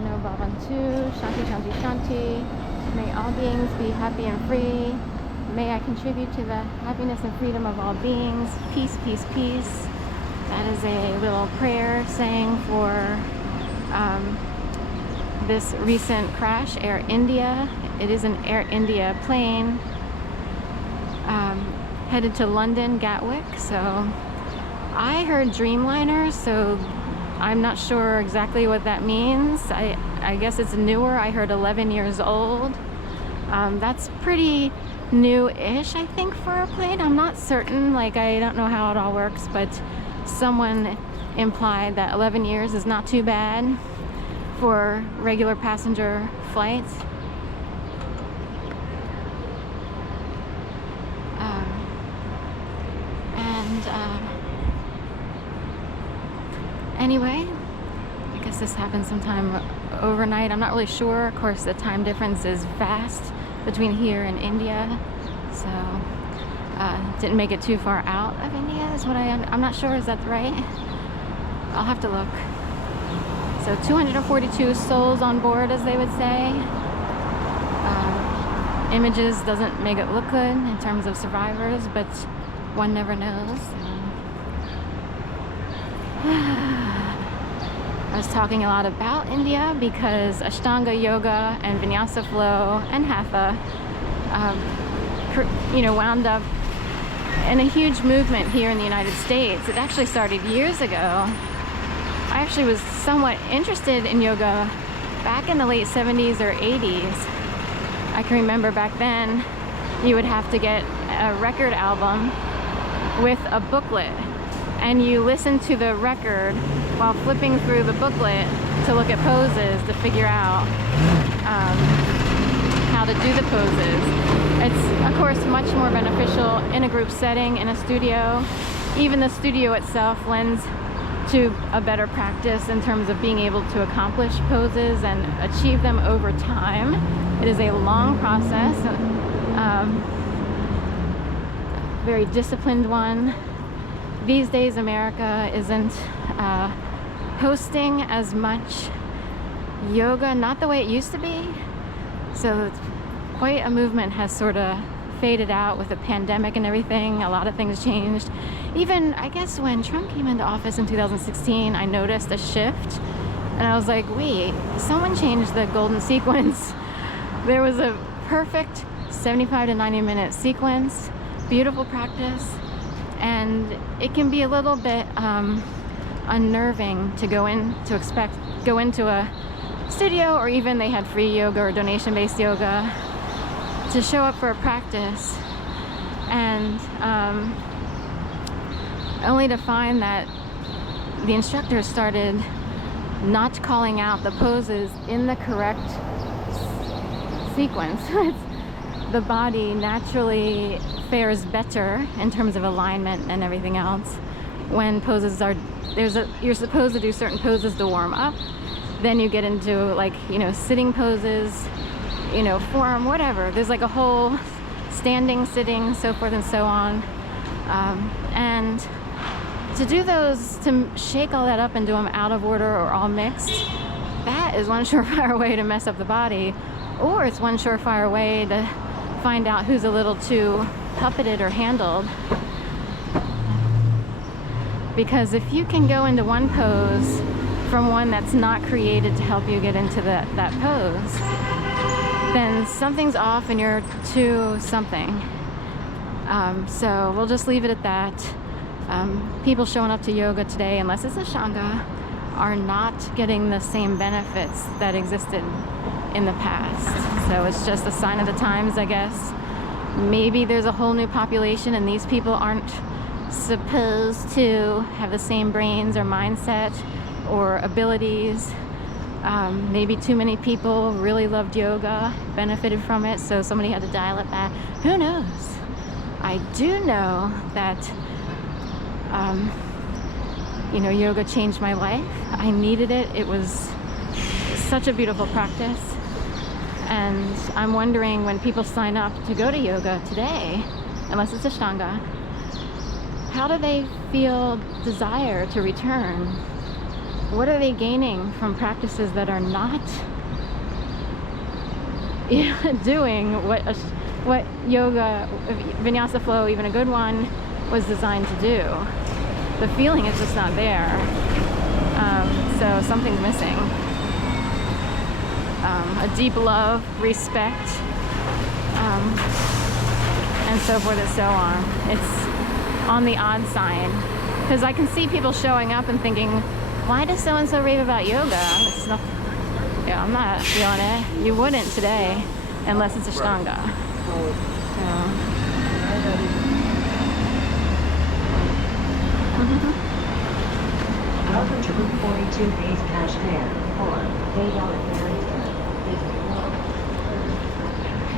no bhavantu, shanti, shanti, shanti. May all beings be happy and free. May I contribute to the happiness and freedom of all beings. Peace, peace, peace. That is a little prayer saying for this recent crash, Air India. It is an Air India plane headed to London, Gatwick. So I heard Dreamliner, so I'm not sure exactly what that means. I guess it's newer. I heard 11 years old. That's pretty new-ish, I think, for a plane. I'm not certain, like, I don't know how it all works, but someone implied that 11 years is not too bad for regular passenger flights. Anyway, I guess this happened sometime overnight. I'm not really sure. Of course, the time difference is vast between here and India, so didn't make it too far out of India is what I'm not sure. Is that right? I'll have to look. So 242 souls on board, as they would say. Images doesn't make it look good in terms of survivors, but one never knows. I was talking a lot about India because Ashtanga Yoga and Vinyasa Flow and Hatha, wound up in a huge movement here in the United States. It actually started years ago. I actually was somewhat interested in yoga back in the late 70s or 80s. I can remember back then you would have to get a record album with a booklet, and you listen to the record while flipping through the booklet to look at poses to figure out how to do the poses. It's, of course, much more beneficial in a group setting, in a studio. Even the studio itself lends to a better practice in terms of being able to accomplish poses and achieve them over time. It is a long process, very disciplined one. These days, America isn't hosting as much yoga, not the way it used to be. So it's quite a movement has sort of faded out with the pandemic and everything. A lot of things changed. Even, I guess, when Trump came into office in 2016, I noticed a shift. And I was like, wait, someone changed the golden sequence. There was a perfect 75 to 90 minute sequence, beautiful practice. And it can be a little bit unnerving to go into a studio, or even they had free yoga or donation-based yoga, to show up for a practice and only to find that the instructor started not calling out the poses in the correct sequence. The body naturally fares better in terms of alignment and everything else when poses are you're supposed to do certain poses to warm up. Then you get into, like, sitting poses, form, whatever. There's like a whole standing, sitting, so forth and so on. And to do those, to shake all that up and do them out of order or all mixed, that is one surefire way to mess up the body. Or it's one surefire way to find out who's a little too puppeted or handled. Because if you can go into one pose from one that's not created to help you get into that pose, then something's off and you're too something. So we'll just leave it at that. People showing up to yoga today, unless it's Ashtanga, are not getting the same benefits that existed in the past. So it's just a sign of the times, I guess. Maybe there's a whole new population and these people aren't supposed to have the same brains or mindset or abilities. Maybe too many people really loved yoga, benefited from it, so somebody had to dial it back. Who knows? I do know that yoga changed my life. I needed it. It was such a beautiful practice. And I'm wondering, when people sign up to go to yoga today, unless it's Ashtanga, how do they feel desire to return? what are they gaining from practices that are not doing what yoga, vinyasa flow, even a good one, was designed to do? The feeling is just not there. So something's missing. A deep love, respect, and so forth and so on. It's on the odd side. Because I can see people showing up and thinking, why does so-and-so rave about yoga? It's not, yeah, I'm not feeling it. You wouldn't today, unless it's Ashtanga. Welcome to Route 42 Base Cash Fare for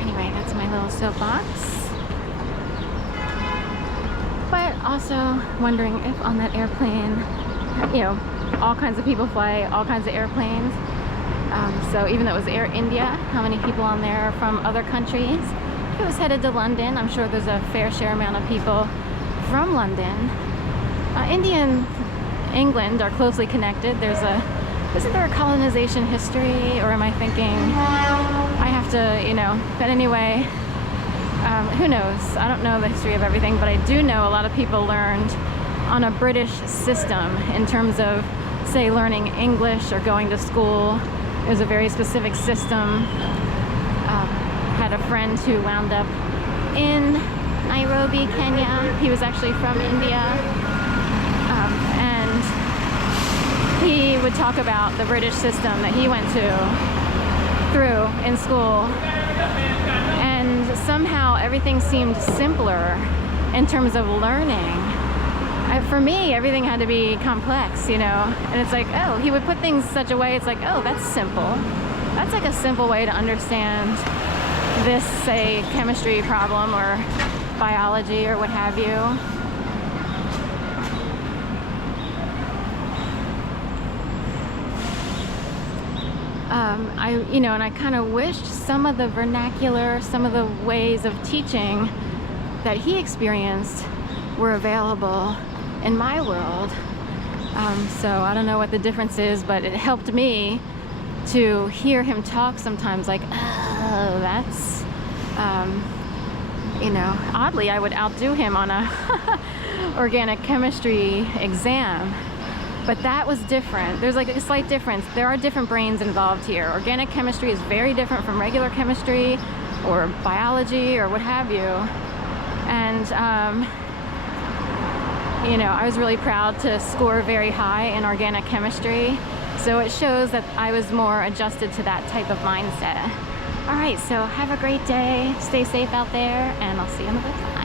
Anyway, that's my little soapbox. But also wondering if on that airplane, you know, all kinds of people fly all kinds of airplanes. So even though it was Air India, how many people on there are from other countries? If it was headed to London, I'm sure there's a fair share amount of people from London. India and England are closely connected. Isn't there a colonization history, or am I thinking I have to, you know, but anyway, who knows? I don't know the history of everything, but I do know a lot of people learned on a British system in terms of, say, learning English or going to school. It was a very specific system. Had a friend who wound up in Nairobi, Kenya. He was actually from India. And he would talk about the British system that he went through in school. And somehow everything seemed simpler in terms of learning. For me, everything had to be complex, you know, and it's like, oh, he would put things such a way, it's like, oh, that's simple. That's like a simple way to understand this, say, chemistry problem or biology or what have you. And I kind of wished some of the vernacular, some of the ways of teaching that he experienced were available in my world. So I don't know what the difference is, but it helped me to hear him talk sometimes like, oh, that's, oddly I would outdo him on a organic chemistry exam. But that was different. There's like a slight difference. There are different brains involved here. Organic chemistry is very different from regular chemistry or biology or what have you. And, I was really proud to score very high in organic chemistry. So it shows that I was more adjusted to that type of mindset. All right, so have a great day. Stay safe out there, and I'll see you on the flip side.